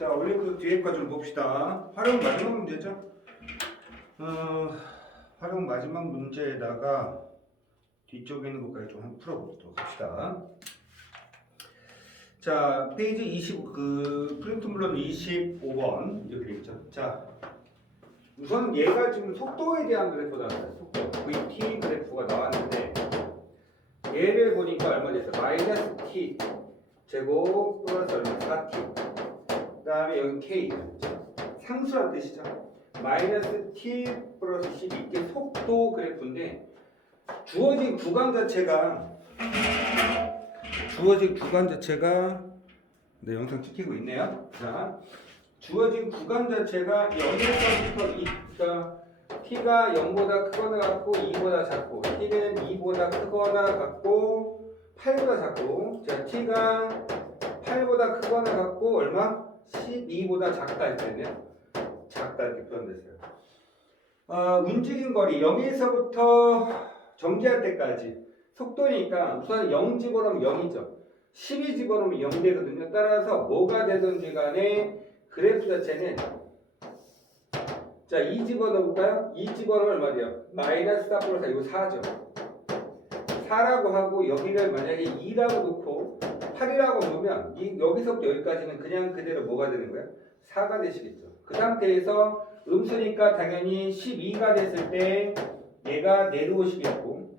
자, 원래부터 뒤에 거 좀 봅시다. 활용 마지막 문제죠. 활용 마지막 문제에다가 뒤쪽에 있는 것까지 좀 한번 풀어보도록 합시다. 자, 페이지 20, 프린트 물론 25번 이렇게 돼 있죠. 자, 우선 얘가 지금 속도에 대한 그래프가 나왔어요. 속도. VT 그래프가 나왔는데 얘를 보니까 얼마 됐어? 마이너스 T 제곱 플러스 얼마? 4T. 그 다음에 여기 K. 상수란 뜻이죠. 마이너스 T 플러스 12. 이게 속도 그래프인데 주어진 구간 자체가 네, 영상 찍히고 있네요. 자, 주어진 구간 자체가 0에서부터 그러니까 t가 0보다 크거나 같고 2보다 작고 t는 2보다 크거나 같고 8보다 작고 자 t가 8보다 크거나 같고 얼마? 12보다 작다 이랬네요. 작다 이렇게 표현됐어요. 움직인 거리 0에서부터 정지할 때까지 속도니까 우선 0 집어넣으면 0이죠. 12 집어넣으면 0 되거든요. 따라서 뭐가 되든지 간에 그래프 자체는 자, 2 집어넣을까요? 2 집어넣으면 얼마돼요? 마이너스 4 플러스 4, 이거 4죠. 4라고 하고 여기를 만약에 2라고 놓고 8이라고 놓으면 여기서부터 여기까지는 그냥 그대로 뭐가 되는 거예요? 4가 되시겠죠. 그 상태에서 음수니까 당연히 12가 됐을 때 얘가 내려오시겠고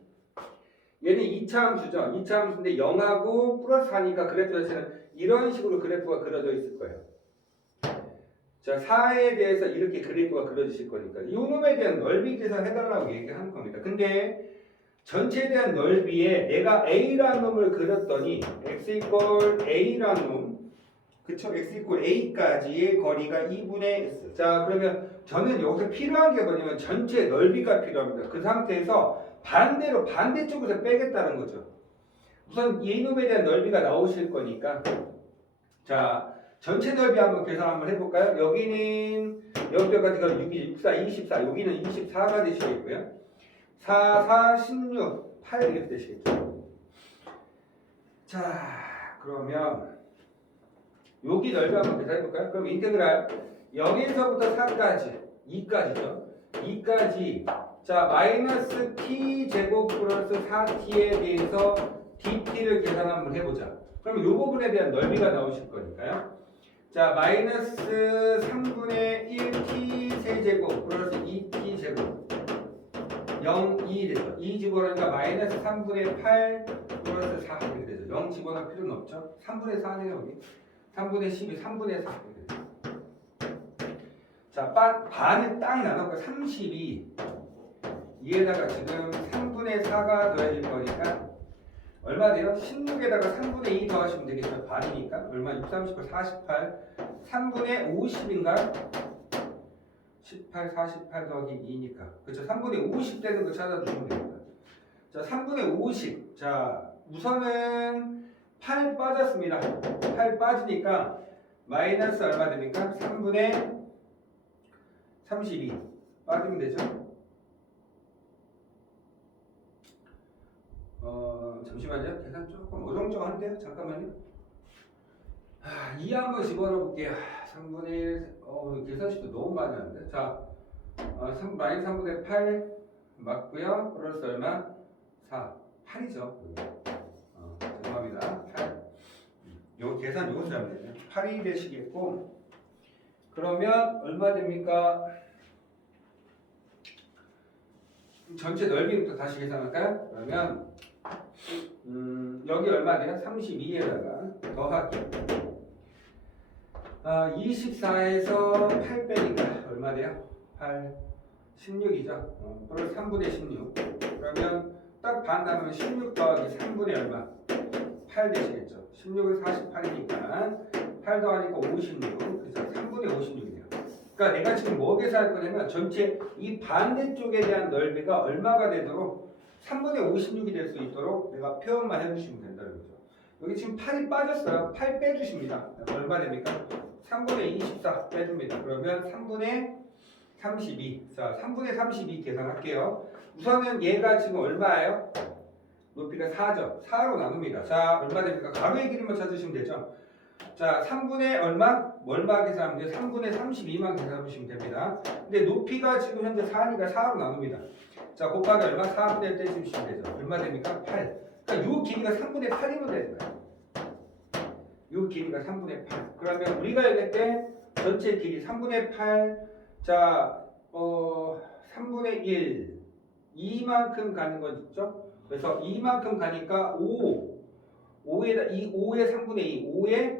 얘는 2차 함수죠. 2차 함수인데 0하고 플러스 4니까 그래프 자체는 이런 식으로 그래프가 그려져 있을 거예요. 자, 4에 대해서 이렇게 그래프가 그려지실 거니까 이 놈에 대한 넓이 계산해달라고 얘기하는 겁니다. 근데 전체에 대한 넓이에 내가 A라는 놈을 그렸더니 x 이퀄 A라는 놈 그쵸? x 이퀄 A까지의 거리가 2분의 S. 자, 그러면 저는 여기서 필요한 게 뭐냐면 전체 넓이가 필요합니다. 그 상태에서 반대로 반대쪽에서 빼겠다는 거죠. 우선 이놈에 대한 넓이가 나오실 거니까 자, 전체 넓이 한번 계산 한번 해볼까요? 여기는 여기까지가 6, 64, 24 여기는 24가 되시겠고요. 4, 4, 16, 8 이렇게 되시겠죠. 자, 그러면 여기 넓이 한번 계산해볼까요? 그럼 인테그랄 0에서부터 4까지 2까지죠. 2까지 자 마이너스 t 제곱 플러스 4t에 대해서 dt를 계산 한번 해보자. 그럼 이 부분에 대한 넓이가 나오실 거니까요. 자 마이너스 3분의 1t 세제곱 플러스 2t 제곱 0, 2 되죠. 2 집어넣으니까 마이너스 3분의 8 플러스 4 이렇게 되죠. 0 집어넣을 필요는 없죠. 3분의 4네요 여기. 3분의 12, 3분의 4 이렇게 되죠. 자 반을 딱 나눠서 32 이에다가 지금 3분의 4가 더해질 거니까 얼마 돼요? 16에다가 3분의 2 더하시면 되겠죠. 반이니까 얼마? 6, 30, 48 3분의 50인가? 18, 48 더하기 2니까 그렇죠. 3분의 50 되는 거 찾아주시면 됩니다. 자 3분의 50 자 우선은 8 빠졌습니다. 8 빠지니까 마이너스 얼마 됩니까? 3분의 32 빠지면 되죠. 잠시만요. 계산 조금 어정쩡한데요. 잠깐만요. 2 한번 집어넣어 볼게요. 3분의 1, 계산식도 너무 많이 하는데. 자, 마이너스 3분의 8 맞고요. 플러스 얼마? 4. 8이죠. 죄송합니다. 8. 요 계산 요것을 하면 되네요. 8이 되시겠고, 그러면 얼마 됩니까? 전체 넓이부터 다시 계산할까요? 그러면 여기 얼마 돼요? 32에다가 더하기 24에서 8 빼니까 얼마 돼요? 8, 16이죠. 플러스 3분의 16 그러면 딱 반 나누면 16 더하기 3분의 얼마? 8 되시겠죠. 16은 48이니까 8 더하니까 56 그래서 3분의 56이네요. 그러니까 내가 지금 뭐 계산할 거냐면 전체 이 반대쪽에 대한 넓이가 얼마가 되도록 3분의 56이 될 수 있도록 내가 표현만 해주시면 된다는 거죠. 여기 지금 8이 빠졌어요. 8 빼주십니다. 얼마 됩니까? 3분의 24 빼줍니다. 그러면 3분의 32. 자, 3분의 32 계산할게요. 우선은 얘가 지금 얼마예요? 높이가 4죠. 4로 나눕니다. 자, 얼마 됩니까? 가로의 길이만 찾으시면 되죠. 자, 3분의 얼마 계산하면 돼요? 3분의 32만 계산해 보시면 됩니다. 근데 높이가 지금 현재 4니까 4로 나눕니다. 자, 곱하기 얼마? 4분의 1 떼주시면 되죠. 얼마 됩니까? 8. 그러니까 요 길이가 3분의 8이면 되는 거예요. 요 길이가 3분의 8. 그러면 우리가 얘기할 때 전체 길이 3분의 8. 자, 3분의 1. 2만큼 가는 거죠. 그래서 2만큼 가니까 5에 3분의 2. 5에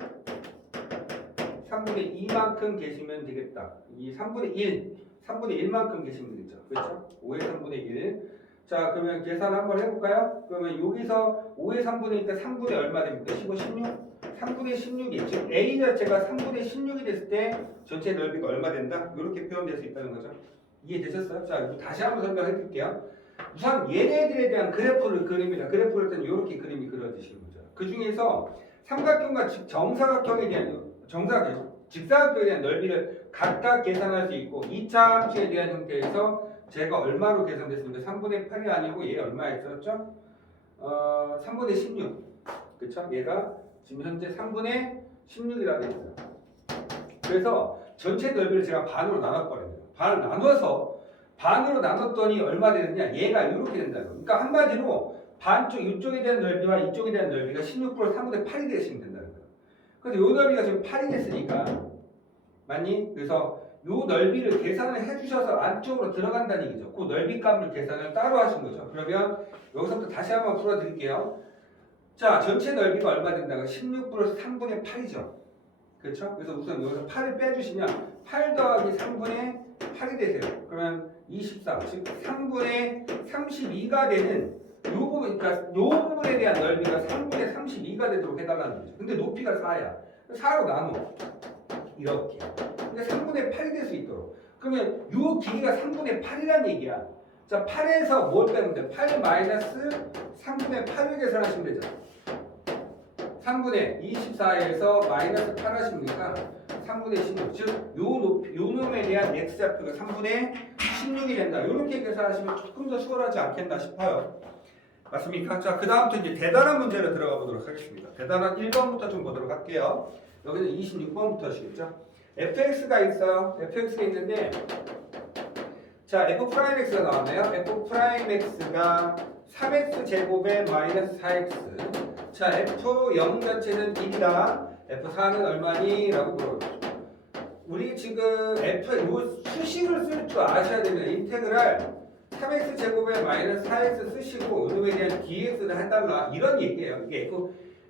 3분의 2만큼 계시면 되겠다. 이 3분의 1만큼 계시면 되겠죠. 그렇죠? 5의 3분의 1. 자, 그러면 계산 한번 해볼까요? 그러면 여기서 5의 3분의 1이니까 3분의 얼마 됩니까? 15, 16? 3분의 16이 지금 A 자체가 3분의 16이 됐을 때 전체 넓이가 얼마 된다? 이렇게 표현될 수 있다는 거죠. 이해되셨어요? 자, 다시 한번 설명해 드릴게요. 우선 얘네들에 대한 그래프를 그립니다. 그래프를 할 때는 이렇게 그림이 그려지시는 거죠. 그 중에서 삼각형과 정사각형에 대한 직사각형에 대한 넓이를 각각 계산할 수 있고 2차 함수에 대한 형태에서 제가 얼마로 계산됐습니까? 3분의 8이 아니고 얘 얼마였었죠? 3분의 16. 그쵸? 얘가 지금 현재 3분의 16이라고 했어요. 그래서 전체 넓이를 제가 반으로 나눴거든요. 반으로 나눴더니 얼마 되느냐? 얘가 이렇게 된다는 거예요. 그러니까 한마디로 반쪽 이쪽에 대한 넓이와 이쪽에 대한 넓이가 16 플러스 3분의 8이 되시면 된다는 거예요. 그래서 이 넓이가 지금 8이 됐으니까 맞니? 그래서 이 넓이를 계산을 해주셔서 안쪽으로 들어간다는 얘기죠. 그 넓이값을 계산을 따로 하신 거죠. 그러면 여기서부터 다시 한번 풀어드릴게요. 자, 전체 넓이가 얼마 된다고? 16 플러스 3분의 8이죠. 그렇죠? 그래서 우선 여기서 8을 빼주시면 8 더하기 3분의 8이 되세요. 그러면 24, 즉 3분의 32가 되는 요 부분, 그러니까 요 부분에 대한 넓이가 3분의 32가 되도록 해달라는 거죠. 근데 높이가 4야. 4로 나눠. 이렇게. 근데 3분의 8이 될 수 있도록. 그러면 요 길이가 3분의 8이란 얘기야. 자, 8에서 뭘 빼면 돼? 8 마이너스 3분의 8을 계산하시면 되죠. 3분의 24에서 마이너스 8 하십니까? 3분의 16. 즉, 요 놈에 대한 x좌표가 3분의 16이 된다. 이렇게 계산하시면 조금 더 수월하지 않겠나 싶어요. 맞습니까? 자, 그 다음부터 이제 대단한 문제로 들어가 보도록 하겠습니다. 대단한 1번부터 좀 보도록 할게요. 여기는 26번부터 하시겠죠? fx가 있어요. fx가 있는데, 자, f'x가 나왔네요. f'x가 3x 제곱에 마이너스 4x. 자, f0 자체는 1이다. f4는 얼마니? 라고 물어보죠. 우리 지금 요 수식을 쓸 줄 아셔야 됩니다. 인테그랄 3x 제곱에 마이너스 4x 쓰시고 요놈에 대한 dx를 해달라. 이런 얘기예요. 이게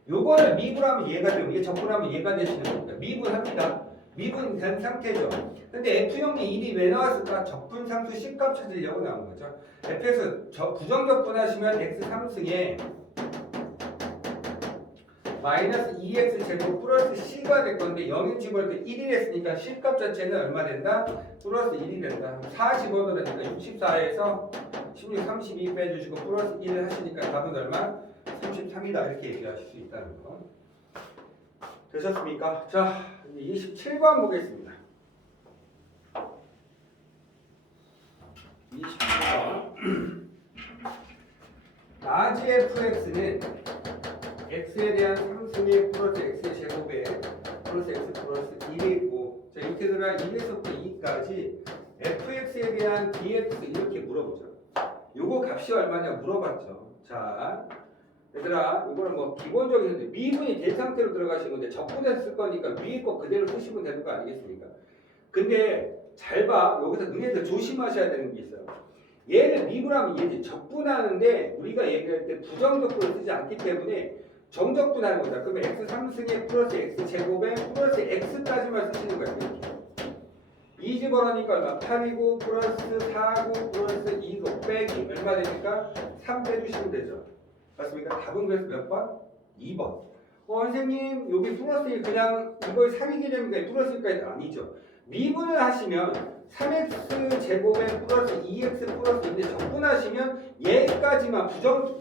요거를 미분하면 얘가 되고 얘 적분하면 얘가 되시는 겁니다. 미분합니다. 미분된 상태죠. 근데 F형이 1이 왜 나왔을까? 적분상수 C값 찾으려고 나온 거죠. F에서 부정적분하시면 X3승에 마이너스 2X 제곱 플러스 C가 될 건데 0인 집어넣을 때 1이 됐으니까 C값 자체는 얼마 된다? 플러스 1이 된다. 4 집어넣으니까 64에서 16, 32 빼주시고 플러스 1을 하시니까 답은 얼마? 33이다. 이렇게 얘기하실 수 있다는 거. 되셨습니까? 자, 27번 보겠습니다. 27번. 라지 fx는 x에 대한 3승의 플러스 x의 제곱에 플러스 x 플러스 1이고, 자, 인테그랄 1에서부터 2까지 fx에 대한 dx 이렇게 물어보죠. 요거 값이 얼마냐 물어봤죠. 자, 얘들아, 이거는 뭐 기본적인 미분이 된 상태로 들어가신 건데 적분했을 거니까 위에 거 그대로 쓰시면 되는 거 아니겠습니까? 근데 잘 봐. 여기서 너네들 조심하셔야 되는 게 있어요. 얘를 미분하면 얘를 적분하는데 우리가 얘기할 때 부정적분을 쓰지 않기 때문에 정적분하는 거다. 그러면 x3승에 플러스 x제곱에 플러스 x까지만 쓰시는 거예요. 이렇게. 2 집어넣으니까 얼마? 8이고 플러스 4고 플러스 2고 빼기 얼마 되니까 3 빼주시면 되죠. 맞습니까? 답은 그래서 몇 번? 2번. 선생님 여기 플러스 1 그냥 이걸 3이 되면 플러스일까지 아니죠. 미분을 하시면 3x 제곱에 플러스 2x 플러스 2인데 적분하시면 얘까지만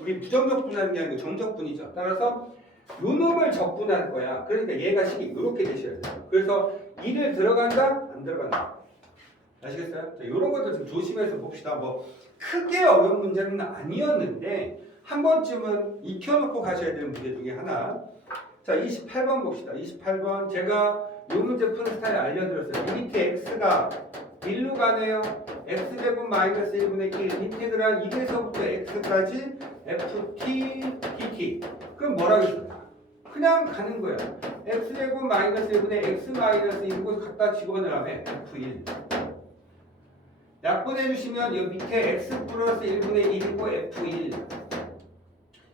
우리 부정적분하는 게 아니고 정적분이죠. 따라서 요 놈을 적분할 거야. 그러니까 얘가 식이 이렇게 되셔야 돼요. 그래서 1을 들어간다? 안 들어간다. 아시겠어요? 자, 이런 것들 좀 조심해서 봅시다. 뭐 크게 어려운 문제는 아니었는데 한 번쯤은 익혀놓고 가셔야 되는 문제 중에 하나. 자, 자, 28번 봅시다. 28번 제가 이 문제 푸는 스타일 알려드렸어요. 이 밑에 x가 1로 가네요. x제곱 마이너스 1분의 1 인테그랄 1에서부터 x까지 ft dt. 그럼 뭐라고 했어요? 그냥 가는 거야. x제곱 마이너스 1분의 x 마이너스 1이고 갖다 집어넣으면 f1. 약분해주시면 이 밑에 x 플러스 1분의 1이고 f1.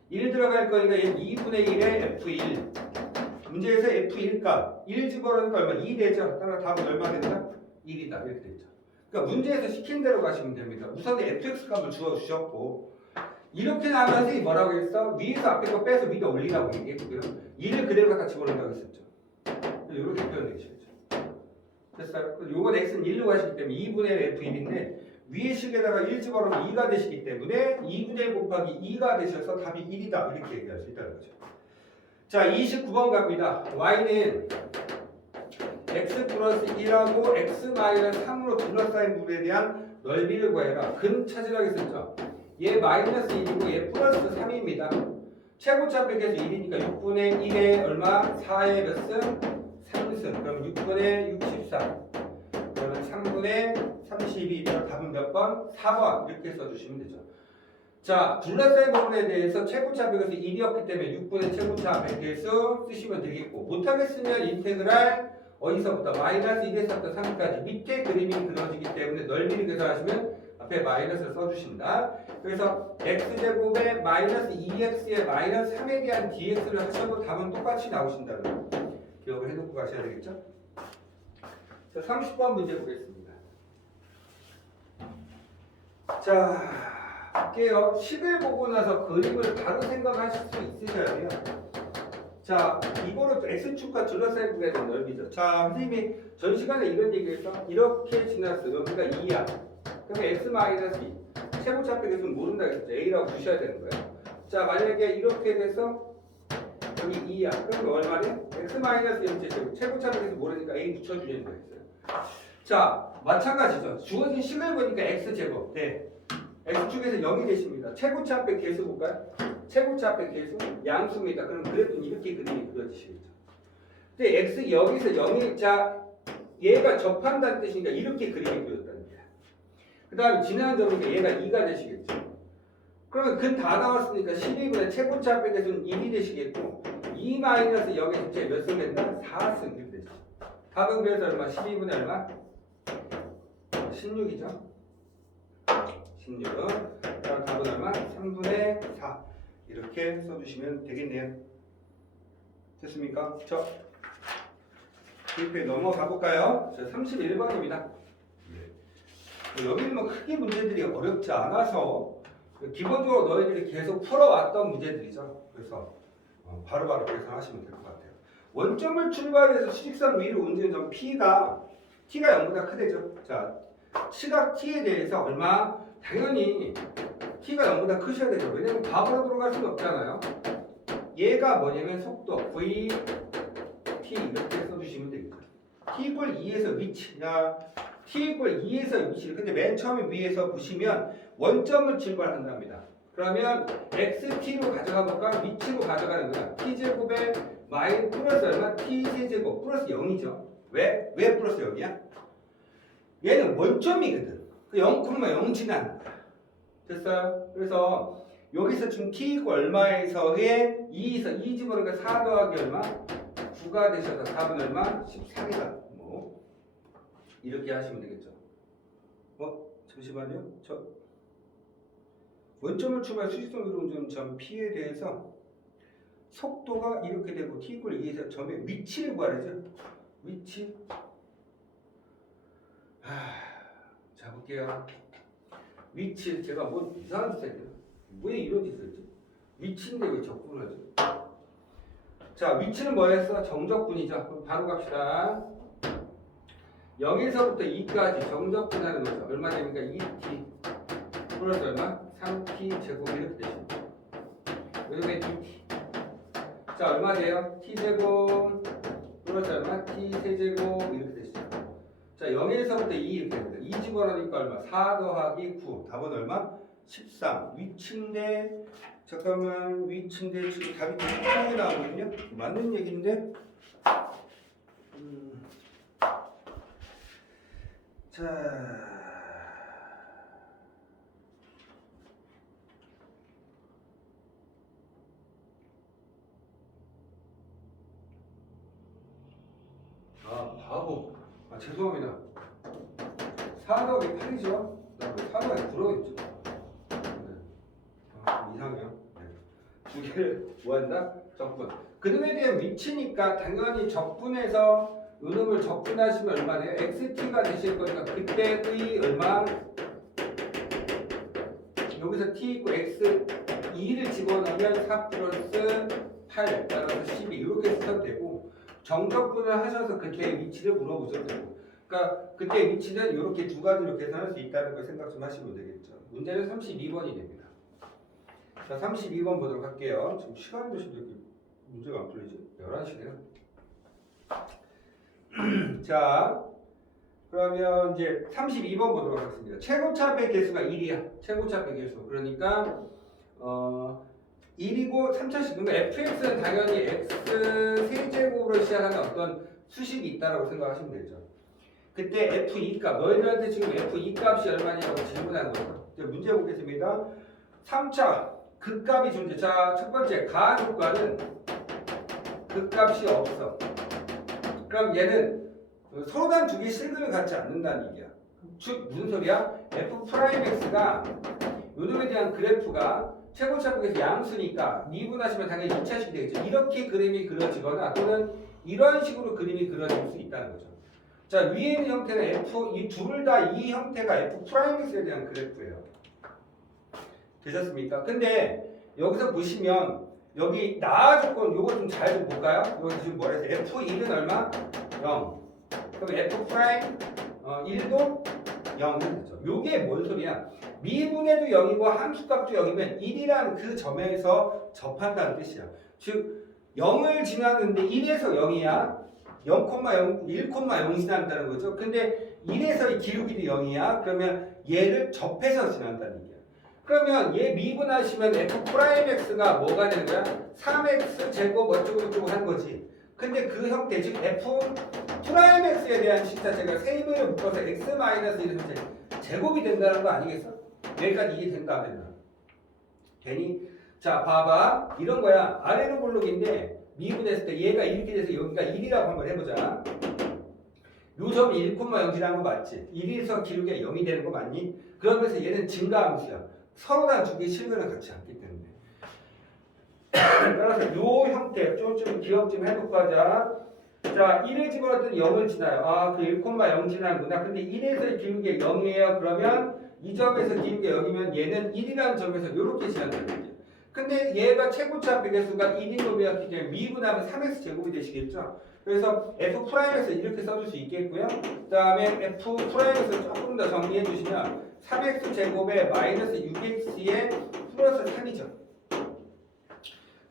1 들어갈 거니까 얘는 2분의 1에 f1. 문제에서 f1 값 1 집어넣으니까 얼마? 2 되죠. 따라 답은 얼마 된다? 1이다. 이렇게 되죠. 그러니까 문제에서 시킨 대로 가시면 됩니다. 우선 fx 값을 주어주셨고 이렇게 나가서 뭐라고 했어? 위에서 앞에 거 빼서 위에 올리라고 얘기했고요. 2를 그대로 갖다 집어넣는다고 했었죠. 이렇게 표현되시죠. 됐어요? 요건 x는 1로 가시기 때문에 2분의 1 f1인데 위에 식에다가 1 집어넣으면 2가 되시기 때문에 2분의 1 곱하기 2가 되셔서 답이 1이다. 이렇게 얘기할 수 있다는 거죠. 자, 29번 갑니다. y는 x 플러스 1하고 x 마이너스 3으로 둘러싸인 물에 대한 넓이를 구해라. 근 찾으라고 했었죠. 얘 마이너스 1이고 얘 플러스 3입니다. 최고차 빼기해서 1이니까 6분의 1에 얼마? 4의 몇 승? 3승. 그럼 6분의 64. 그러면 3분의 32. 답은 몇 번? 4번. 이렇게 써주시면 되죠. 자, 둘러싸인 부분에 대해서 최고차 빼기해서 1이었기 때문에 6분의 최고차 빼기해서 쓰시면 되겠고 못하겠으면 인테그랄 어디서부터? 마이너스 1에서부터 3까지 밑에 그림이 그려지기 때문에 넓이를 계산하시면 앞에 마이너스를 써주신다. 그래서 x제곱에 마이너스 2x에 마이너스 3에 대한 dx를 하셔도 답은 똑같이 나오신다는 거 기억을 해놓고 가셔야 되겠죠? 자, 30번 문제 보겠습니다. 자, 볼게요. 식을 보고 나서 그림을 바로 생각하실 수 있으셔야 돼요. 자, 이거로 x축과 둘러싸인 부분에 대한 넓이죠. 자, 선생님이 전 시간에 이런 얘기했어. 이렇게 지났어. 여기가 2야. 그럼 x-2 최고차 빼기는 모른다 했죠. a라고 주셔야 되는 거예요. 자, 만약에 이렇게 돼서 여기 2야. 그럼 얼마냐? x-0 최고차 빼기는 모르니까 a 붙여주는 거였어요. 자, 마찬가지죠. 주어진 식을 보니까 x제곱. 네. x축에서 0이 되십니다. 최고차 빼기 개수 볼까요? 최고차 빼기 개수 양수입니다. 그럼 그래프는 이렇게 그림이 그려지시겠죠. 근데 x 여기서 0이 자 얘가 접한다는 뜻이니까 이렇게 그림이 그려졌다는 거예요. 그 다음에 지나는 점이니까 얘가 2가 되시겠죠. 그러면 근 다 나왔으니까 12분의 최고차 빼기 개수는 1이 되시겠고 2-0의 전체 몇 승 된다? 4승 이렇게 되죠. 답은 그래서 얼마? 12분의 얼마? 16이죠. 16. 답은 얼마? 3분의 4. 이렇게 써주시면 되겠네요. 됐습니까? 저 이렇게 넘어가 볼까요? 저 31번입니다. 여기는 뭐 크게 문제들이 어렵지 않아서 기본적으로 너희들이 계속 풀어왔던 문제들이죠. 그래서 바로바로 계산하시면 될 것 같아요. 원점을 출발해서 수직선 위로 움직이는 점 T가 0보다 크대죠. 자, 시각 T에 대해서 얼마? 당연히 T가 0보다 크셔야 되죠. 왜냐면 바보로 들어갈 수는 없잖아요. 얘가 뭐냐면 속도 V, T 이렇게 써주시면 되겠죠. T 이퀄 2에서 위치냐 T 이퀄 2에서 위치. 근데 맨 처음에 위에서 보시면 원점을 출발한답니다. 그러면 XT로 가져가 볼까? 위치로 가져가는 거야. T제곱에 마이 플러스 얼마? T 세제곱 플러스 0이죠. 왜? 왜 플러스 0이야? 얘는 원점이거든. 그 0, 0 지나는 거야. 됐어요? 그래서 여기서 지금 T이고 얼마에서의 2에서 2 집어넣으니까 4 더하기 얼마? 9가 되셔서 답은 얼마? 13이다. 뭐 이렇게 하시면 되겠죠. 잠시만요. 저 원점을 출발 수직선 위로 움직이는 점 P에 대해서 속도가 이렇게 되고 T 이퀄 2에서 점의 위치를 구하래죠. 위치. 자 볼게요. 위치 제가 뭐 이상한 짓 했네요. 왜 이런 짓을 했지? 위치인데 왜 적분을 하지? 자, 위치는 뭐였어? 정적분이죠. 그럼 바로 갑시다. 0에서부터 2까지 정적분하는 거죠. 얼마 됩니까? 2t 플러스 얼마? 3t 제곱 이렇게 되십니다. 왜냐면 dt. 자, 얼마 돼요? t 제곱 플러스 얼마? t 세제곱 이렇게 되시죠. 자, 0에서부터 2 이렇게 됩니다. 2 집어넣으니까 얼마? 4 더하기 9. 답은 얼마? 13. 위치인데 잠깐만 위치인데 지금 답이 계속 이상하게 나오거든요. 맞는 얘기인데. 자. 바보. 죄송합니다. 4더하기 8이죠? 4더하기 9로 있죠. 이상해요. 두 개를 뭐 한다? 적분. 그놈에 대한 위치니까 당연히 적분해서 요놈을 적분하시면 얼마 돼요? xt가 되실 거니까 그때의 얼마? 여기서 t 있고 x 2를 집어넣으면 4 플러스 8 따라서 12 이렇게 쓰셔도 되고 정적분을 하셔서 그때의 위치를 물어보셔도 되고 그러니까 그때 위치는 이렇게 두 가지로 계산할 수 있다는 걸 생각 좀 하시면 되겠죠. 문제는 32번이 됩니다. 자, 32번 보도록 할게요. 지금 시간이 몇 시인데 문제가 안 풀리지? 11시네요. 자, 그러면 이제 32번 보도록 하겠습니다. 최고차의 개수가 1이야. 최고차의 개수. 그러니까 1이고 3차식. 그러니까 fx는 당연히 x 세제곱으로 시작하는 어떤 수식이 있다라고 생각하시면 되죠. 그때 f2 값, 너희들한테 지금 f2 값이 얼마냐고 질문한 거예요. 이제 문제 보겠습니다. 3차 극값이 존재. 자, 첫 번째 가한 효과는 극값이 없어. 그럼 얘는 서로 단 두 개 실근을 갖지 않는다는 얘기야. 즉 무슨 소리야? f'(x가) 요놈에 대한 그래프가 최고차폭에서 양수니까 미분하시면 당연히 2차식이 되겠죠. 이렇게 그림이 그려지거나 또는 이런 식으로 그림이 그려질 수 있다는 거죠. 자, 위에 있는 형태는 f, 이 둘 다 이 형태가 f'(x에 대한 그래프예요. 되셨습니까? 근데 여기서 보시면 여기 나와 조건 요거 좀 잘 좀 볼까요? 여기 지금 뭐라 해서 f1은 얼마? 0. 그럼 f'1도 0이 되죠. 요게 뭔 소리야? 미분해도 0이고 함수값도 0이면 1이라는 그 점에서 접한다는 뜻이야. 즉 0을 지나는데 1에서 0이야. 0,0, 1,0 지난다는 거죠. 근데 1에서 이 기울기도 0이야. 그러면 얘를 접해서 지난다는 얘기야. 그러면 얘 미분하시면 f'x가 뭐가 되는 거야? 3x 제곱 어쩌고저쩌고 하는 거지. 근데 그 형태, 즉 f'x에 대한 식 자체가 세임을 묶어서 x-1은 제곱이 된다는 거 아니겠어? 여기까지 이해 된다 안 된다? 되니? 자, 봐봐. 이런 거야. 아래로 볼록인데 미분했을 때 얘가 이렇게 돼서 여기가 1이라고 한번 해보자. 요 점이 1,0이라는 거 맞지? 1에서 기울기가 0이 되는 거 맞니? 그러면서 얘는 증가함수야. 서로 다 두 개 실근을 갖지 않기 때문에. 따라서 요 형태 좀 기억 좀 해놓고 하자. 자, 1에 집어넣었더니 0을 지나요. 아, 그 1,0 지나는구나. 근데 1에서 기울기가 0이에요. 그러면 이 점에서 기울기가 0이면 얘는 1이라는 점에서 이렇게 지난다는 얘기예요. 근데 얘가 최고차 비계수가 1인 놈이었기 때문에 미분하면 3x 제곱이 되시겠죠? 그래서 f'에서 이렇게 써줄 수 있겠고요. 그 다음에 f'에서 조금 더 정리해 주시면 3x 제곱에 마이너스 6x에 플러스 3이죠.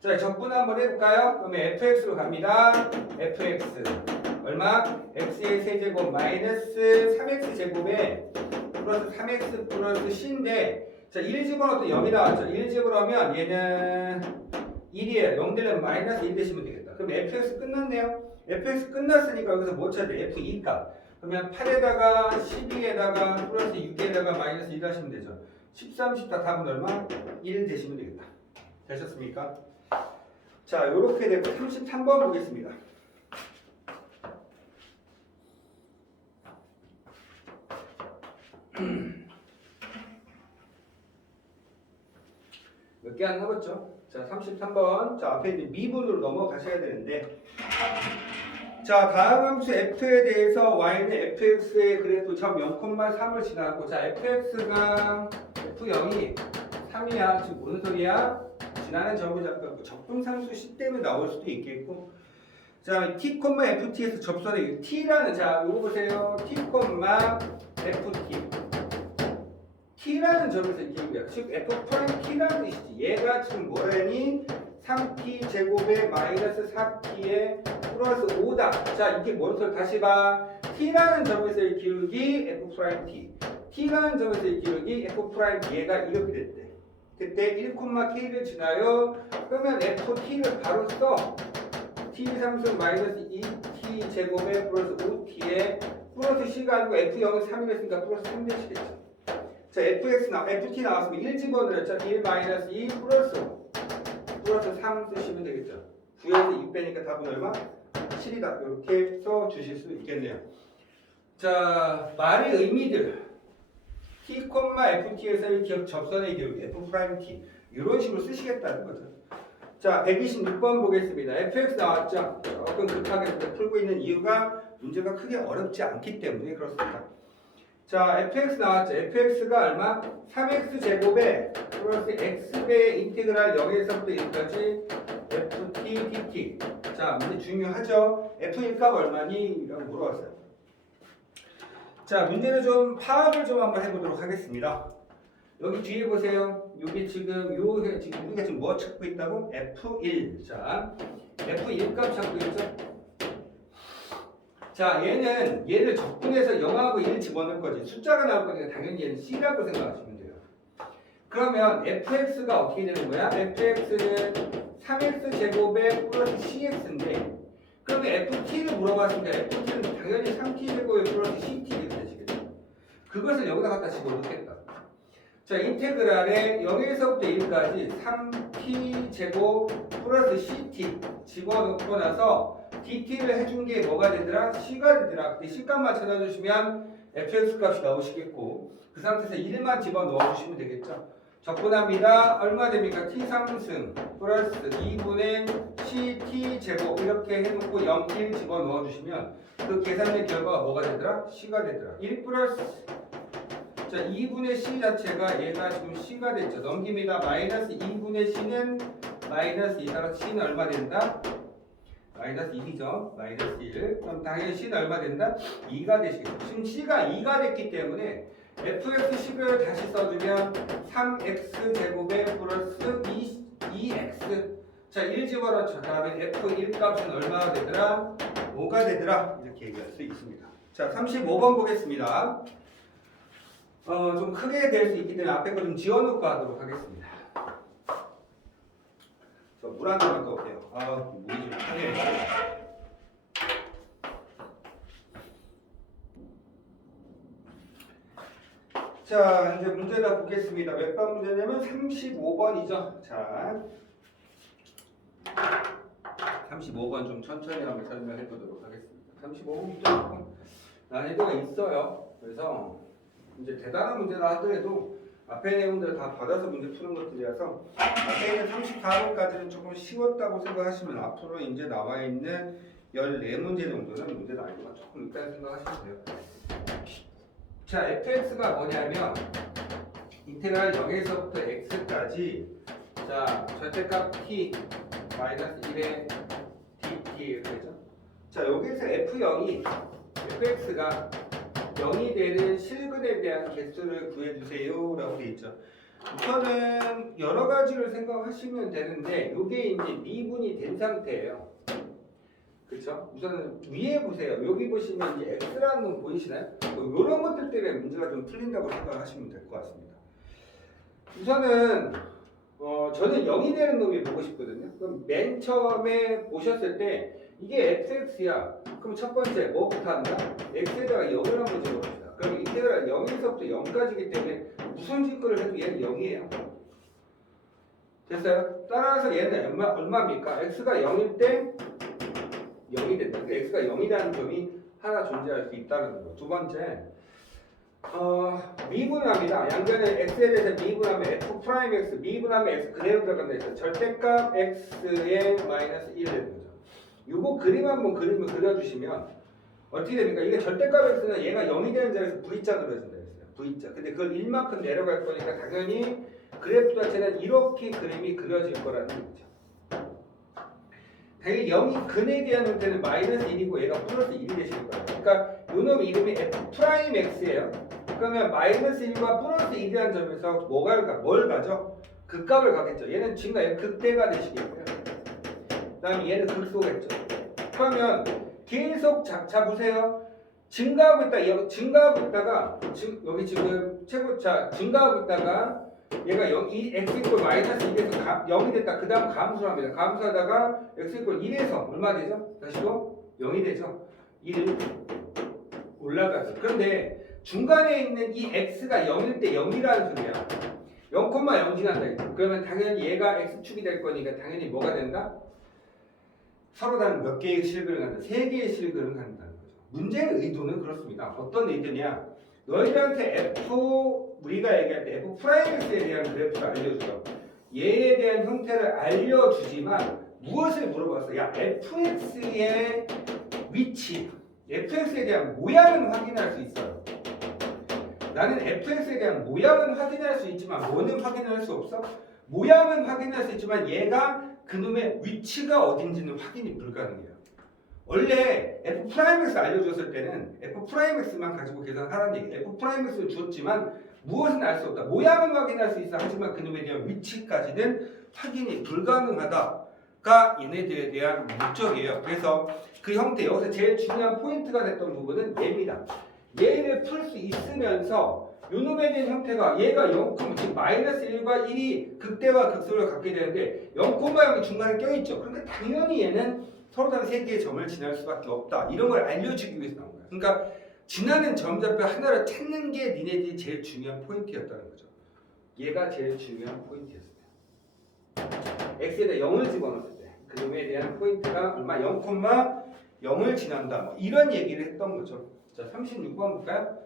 자, 적분 한번 해볼까요? 그러면 fx로 갑니다. fx 얼마? x의 세제곱 마이너스 3x 제곱에 플러스 3x 플러스 c인데 자, 1 집어넣어도 0이 나왔죠. 1 집어넣으면 얘는 1이에요. 0 되려면 마이너스 1 되시면 되겠다. 그럼 fx 끝났네요. fx 끝났으니까 여기서 뭐 찾아야 돼? f2 값. 그러면 8에다가 12에다가 플러스 6에다가 마이너스 1 하시면 되죠. 13, 14 답은 얼마? 1 되시면 되겠다. 되셨습니까? 자, 요렇게 되고 33번 보겠습니다. 몇 개 안 남았죠? 자, 33번. 자, 앞에 이제 미분으로 넘어가셔야 되는데. 자, 다음 함수 f에 대해서 y는 fx의 그래프 점 0,3을 지나고 자, fx가 f0이 3이야. 지금 무슨 소리야? 지나는 점을 잡고 적분상수 C 때문에 나올 수도 있겠고 자, t, ft에서 접선의 t라는 자, 요거 보세요. t, ft t라는 점에서 기울기야. 즉 f'(t라는 뜻이지. 얘가 지금 뭐라니? 3t 제곱에 마이너스 4t에 플러스 5다. 자, 이게 뭔 소리? 다시 봐. t라는 점에서의 기울기 f'(t) t라는 점에서의 기울기 f'(t) 얘가 이렇게 됐대. 그때 1,k를 지나요. 그러면 ft를 바로 써. t 3승 마이너스 2t 제곱에 플러스 5t에 플러스 c가 아니고 f0은 3이랬으니까 플러스 3대시겠죠. 자, ft 나왔으면 1 집어넣었죠. 1 마이너스 2 플러스 3 쓰시면 되겠죠. 9에서 2 빼니까 답은 얼마? 7이다. 이렇게 써 주실 수 있겠네요. 자, 말의 의미들. t, ft에서의 기억 접선의 기억 f''t 이런 식으로 쓰시겠다는 거죠. 자, 126번 보겠습니다. fx 나왔죠? 조금 급하게 풀고 있는 이유가 문제가 크게 어렵지 않기 때문에 그렇습니다. 자, fx 나왔죠? fx가 얼마? 3x 제곱에 플러스 x배 인테그랄 0에서부터 1까지 ft dt. 자, 문제 중요하죠? f1값 얼마니? 라고 물어봤어요. 자, 문제를 좀 파악을 좀 한번 해보도록 하겠습니다. 여기 뒤에 보세요. 여기 지금 우리가 지금 뭐 찾고 있다고? F1. 자, F1 값 찾고 있죠? 자, 얘를 적분해서 0하고 1 집어넣을 거지. 숫자가 나올 거니까 당연히 얘는 C라고 생각하시면 돼요. 그러면 fx가 어떻게 되는 거야? fx는 3x 제곱에 플러스 cx인데 그러면 ft를 물어봤으니까 ft는 당연히 3t 제곱에 플러스 ct 되시겠죠? 그것을 여기다 갖다 집어넣겠다. 자, 인테그랄에 0에서부터 1까지 3t 제곱 플러스 ct 집어넣고 나서 dt를 해준 게 뭐가 되더라? c가 되더라. 근데 c값만 찾아주시면 fx 값이 나오시겠고 그 상태에서 1만 집어넣어 주시면 되겠죠. 적분합니다. 얼마 됩니까? t 3승 플러스 2분의 ct 제곱 이렇게 해놓고 0, 1 집어넣어 주시면 그 계산의 결과가 뭐가 되더라? c가 되더라. 1 플러스 자, 2분의 c 자체가 얘가 지금 c가 됐죠. 넘깁니다. 마이너스 2분의 c는 마이너스 2. 따라서 c는 얼마 된다? 마이너스 1이죠. 마이너스 1. 그럼 당연히 c는 얼마 된다? 2가 되시겠죠. 지금 c가 2가 됐기 때문에 fx식을 다시 써주면 3x 제곱에 플러스 2x. 자, 1 집어넣죠. 다음에 f1 값은 얼마가 되더라? 5가 되더라. 이렇게 얘기할 수 있습니다. 자, 35번 보겠습니다. 좀 크게 될 수 있기 때문에 앞에 거 좀 지워놓고 하도록 하겠습니다. 저 물 한 잔만 더 올게요. 물이 좀 크네. 자, 이제 문제를 보겠습니다. 몇 번 문제냐면 35번이죠. 자, 35번 좀 천천히 한번 설명해 보도록 하겠습니다. 35번 좀 난이도가 있어요. 그래서 이제 대단한 문제라 하더라도 앞에 내용들 다 받아서 문제 푸는 것들이라서 앞에 있는 34번까지는 조금 쉬웠다고 생각하시면 앞으로 이제 나와 있는 14문제 정도는 문제 난이도가 조금 있다고 생각하시면 돼요. 자, fx가 뭐냐면 인테그랄 0에서부터 x까지 자, 절대값 t 마이너스 1의 dt 이렇게 되죠. 자, 여기서 fx가 0이 되는 실근에 대한 개수를 구해주세요 라고 되어 있죠. 우선은 여러 가지를 생각하시면 되는데 이게 이제 미분이 된 상태예요. 그렇죠? 우선은 위에 보세요. 여기 보시면 이제 x라는 건 보이시나요? 이런 것들 때문에 문제가 좀 풀린다고 생각하시면 될 것 같습니다. 우선은 저는 0이 되는 놈이 보고 싶거든요. 그럼 맨 처음에 보셨을 때 이게 fx야. 그럼 첫 번째 뭐부터 한다? x에다가 0을 한번 적어봅시다. 그럼 인테그랄 0에서부터 0까지기 때문에 무슨 짓거리를 해도 얘는 0이에요. 됐어요? 따라서 얘는 얼마입니까? x가 0일 때 0이 된다. x가 0이라는 점이 하나 존재할 수 있다는 거. 두 번째, 미분합니다. 양변에 x에 대해서 미분하면 f'x, 미분하면 x 그대로 들어간다 해서 절대값 x의 마이너스 1 되는 거죠. 요거 그림 한번 그림을 그려주시면 어떻게 됩니까? 이게 절대값 x는 얘가 0이 되는 자리에서 v자 그려진다 했어요. v자. 근데 그걸 1만큼 내려갈 거니까 당연히 그래프 자체는 이렇게 그림이 그려질 거라는 거죠. 당연히 0이 근에 대한 형태는 마이너스 1이고 얘가 플러스 1이 되실 거예요. 그러니까 요놈 이름이 f'x예요. 그러면 마이너스 1과 플러스 1이라는 점에서 뭘 가죠? 극값을 가겠죠. 얘는 지금 극대가 되시겠고요. 그 다음에 얘는 극소겠죠. 그러면 계속 자 보세요. 증가하고 있다가 여기 지금 최고차 증가하고 있다가 얘가 이 x 이퀄 마이너스 1에서 0이 됐다. 그 다음 감수를 합니다. 감수하다가 x 이퀄 1에서 얼마 되죠? 다시로 0이 되죠. 1 올라가죠. 그런데 중간에 있는 이 x가 0일 때 0이라는 소리야. 0,0 지난다. 그러면 당연히 얘가 x축이 될 거니까 당연히 뭐가 된다? 서로 다른 몇 개의 실근을 한다. 3개의 실근을 한다는 거죠. 문제의 의도는 그렇습니다. 어떤 의도냐? 너희들한테 우리가 얘기할 때 F'X에 대한 그래프를 알려줘요. 얘에 대한 형태를 알려주지만 무엇을 물어봤어? 야, Fx의 위치, Fx에 대한 모양은 확인할 수 있어요. 나는 Fx에 대한 모양은 확인할 수 있지만 뭐는 확인할 수 없어? 모양은 확인할 수 있지만 얘가 그놈의 위치가 어딘지는 확인이 불가능해요. 원래 F'X 알려줬을 때는 F'X만 가지고 계산하라는 얘기예요. F'X를 줬지만 무엇은 알 수 없다. 모양은 확인할 수 있어. 하지만 그놈에 대한 위치까지는 확인이 불가능하다가 얘네들에 대한 목적이에요. 그래서 그 형태, 여기서 제일 중요한 포인트가 됐던 부분은 얘입니다. 얘를 풀 수 있으면서 요놈에 대한 형태가 얘가 0, 지금 마이너스 1과 1이 극대와 극소를 갖게 되는데 0,0이 중간에 껴있죠. 그러니까 당연히 얘는 서로 다른 3개의 점을 지날 수밖에 없다. 이런 걸 알려주기 위해서 나온 거야. 그러니까 지나는 점좌표 하나를 찾는 게 니네들이 제일 중요한 포인트였다는 거죠. 얘가 제일 중요한 포인트였어요. x에다 0을 집어넣었을 때 그놈에 대한 포인트가 얼마? 0,0을 지난다. 뭐 이런 얘기를 했던 거죠. 자, 36번 볼까요?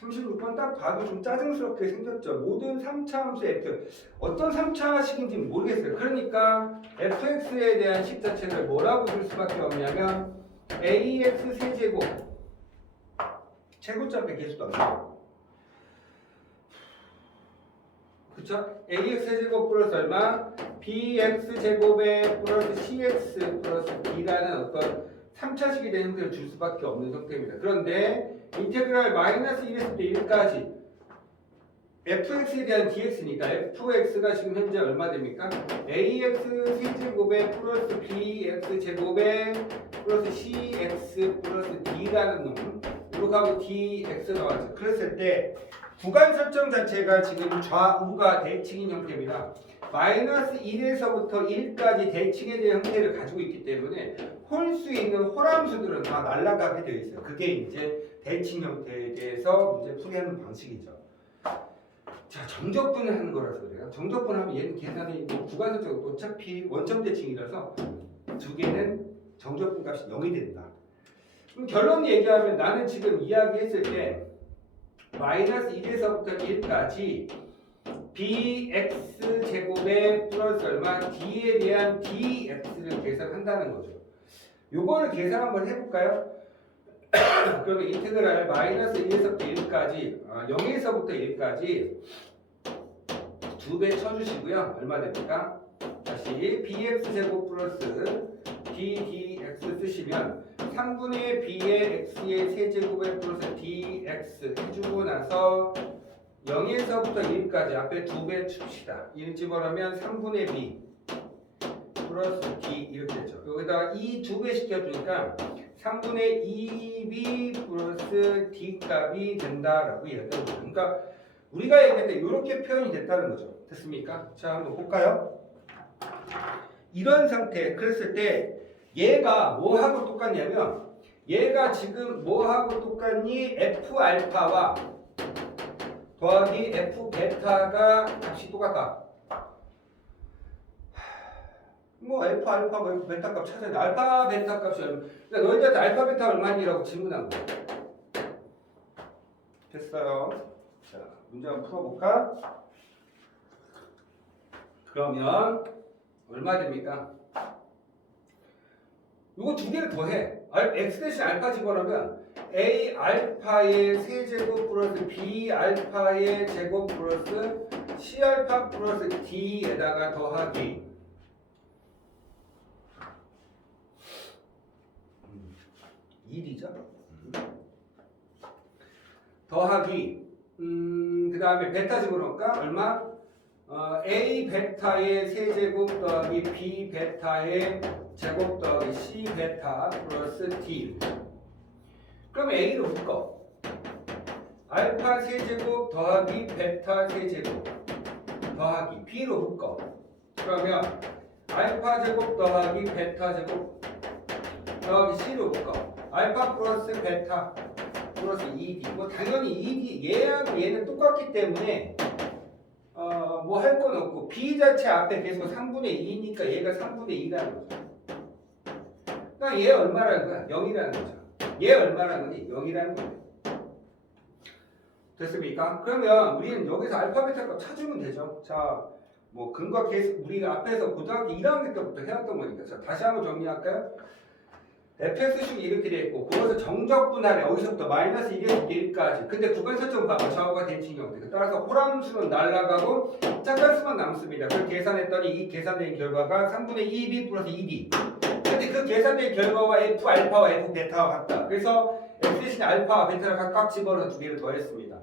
36번 딱 봐도 좀 짜증스럽게 생겼죠. 모든 3차 함수 f 어떤 3차식인지 모르겠어요. 그러니까 fx에 대한 식 자체를 뭐라고 줄 수밖에 없냐면 ax 세제곱 최고점의 개수도 안 나와요. 그쵸? ax 세제곱 플러스 얼마? bx 제곱에 플러스 cx 플러스 b라는 어떤 3차식이 되는 형태를 줄 수밖에 없는 형태입니다. 그런데 인테그랄 마이너스 1에서 1까지 fx에 대한 dx니까 fx가 지금 현재 얼마 됩니까? ax 세제곱에 플러스 bx 제곱에 플러스 cx 플러스 d라는 놈 이렇게 하고 dx 나왔죠. 그랬을 때 구간 설정 자체가 지금 좌우가 대칭인 형태입니다. 마이너스 1에서부터 1까지 대칭에 대한 형태를 가지고 있기 때문에 홀 수 있는 홀함수들은 다 날아가게 되어 있어요. 그게 이제 대칭 형태에 대해서 문제 풀이하는 방식이죠. 자, 정적분을 하는 거라서 그래요. 정적분하면 얘는 계산이 구간 설정은 어차피 원점 대칭이라서 두 개는 정적분 값이 0이 된다. 그럼 결론 얘기하면 나는 지금 이야기했을 때 마이너스 1에서부터 1까지 bx 제곱에 플러스 얼마 d에 대한 dx를 계산한다는 거죠. 요거를 계산 한번 해볼까요? 그러면 인테그랄 마이너스 1에서부터 1까지 0에서부터 1까지 2배 쳐주시고요. 얼마 됩니까? 다시 bx 제곱 플러스 ddx 쓰시면 3분의 b의 x의 세제곱에 플러스 dx 해주고 나서 0에서부터 1까지 앞에 2배 칩시다. 1 집어넣으면 3분의 b 플러스 d 이렇게 되죠. 여기다가 이 2배 시켜주니까 3분의 2b 플러스 d 값이 된다라고 얘기했던 거죠. 그러니까 우리가 얘기할 때 이렇게 표현이 됐다는 거죠. 됐습니까? 자, 한번 볼까요? 이런 상태 그랬을 때 얘가 뭐하고 똑같냐면 얘가 지금 뭐하고 똑같니? F알파와 더하기 F베타가 값이 똑같다. 뭐 F알파, 뭐 F베타 값 찾아야 돼. 알파, 베타 값이 얼마? 그러니까 너희들한테 알파, 베타 얼마니라고 질문한 거야. 됐어요. 자, 문제 한번 풀어볼까? 그러면 얼마 됩니까? 이거 두 개를 더해. x 대신 알파 집어넣으면 a 알파의 세제곱 플러스 b 알파의 제곱 플러스 c 알파 플러스 d에다가 더하기 1이죠. 더하기 그 다음에 베타 집어넣을까? 얼마? a 베타의 세제곱 더하기 b 베타의 제곱 더하기 c 베타 플러스 d. 그럼 a로 묶어. 알파 세제곱 더하기 베타 세제곱 더하기 b로 묶어. 그러면 알파 제곱 더하기 베타 제곱 더하기 c로 묶어. 알파 플러스 베타 플러스 2d. 뭐 당연히 2d 얘하고 얘는 똑같기 때문에 뭐 할 건 없고 b 자체 앞에 계속 3분의 2니까 얘가 3분의 2라는 거죠. 그러니까 얘 얼마라는 거야? 0이라는 거죠. 얘 얼마라는 거지? 0이라는 거예요. 됐습니까? 그러면 우리는 여기서 알파 베타 값 찾으면 되죠. 자, 뭐 근거 계속 우리가 앞에서 고등학교 1학년 때부터 해왔던 거니까. 자, 다시 한번 정리할까요? fx축이 이렇게 돼 있고 그것을 정적 분할해. 여기서부터 마이너스 1에서 1까지. 근데 구간 설정 봐봐. 좌우가 대칭 형태. 따라서 호랑수는 날아가고 짝갈수만 남습니다. 그걸 계산했더니 이 계산된 결과가 3분의 2b 플러스 2d. 근데 그 계산된 결과와 f 알파와 f 베타와 같다. 그래서 f 대신 알파와 베타를 각각 집어넣어서 두 개를 더했습니다.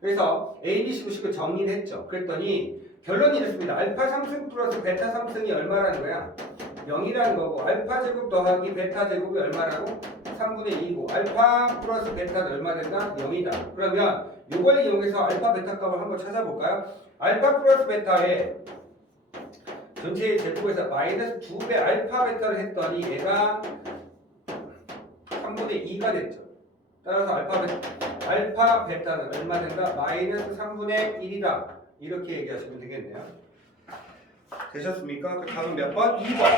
그래서 a, b 식을 정리를 했죠. 그랬더니 결론이 이렇습니다. 알파 3승 플러스 베타 3승이 얼마라는 거야? 0이라는 거고 알파 제곱 더하기 베타 제곱이 얼마라고? 3분의 2고 알파 플러스 베타는 얼마 된다? 0이다. 그러면 이걸 이용해서 알파 베타 값을 한번 찾아볼까요? 알파 플러스 베타에 전체의 제곱에서 마이너스 2배 알파 베타를 했더니 얘가 3분의 2가 됐죠. 따라서 알파 베타는 얼마 된다? 마이너스 3분의 1이다. 이렇게 얘기하시면 되겠네요. 되셨습니까? 그 다음 몇 번? 2번.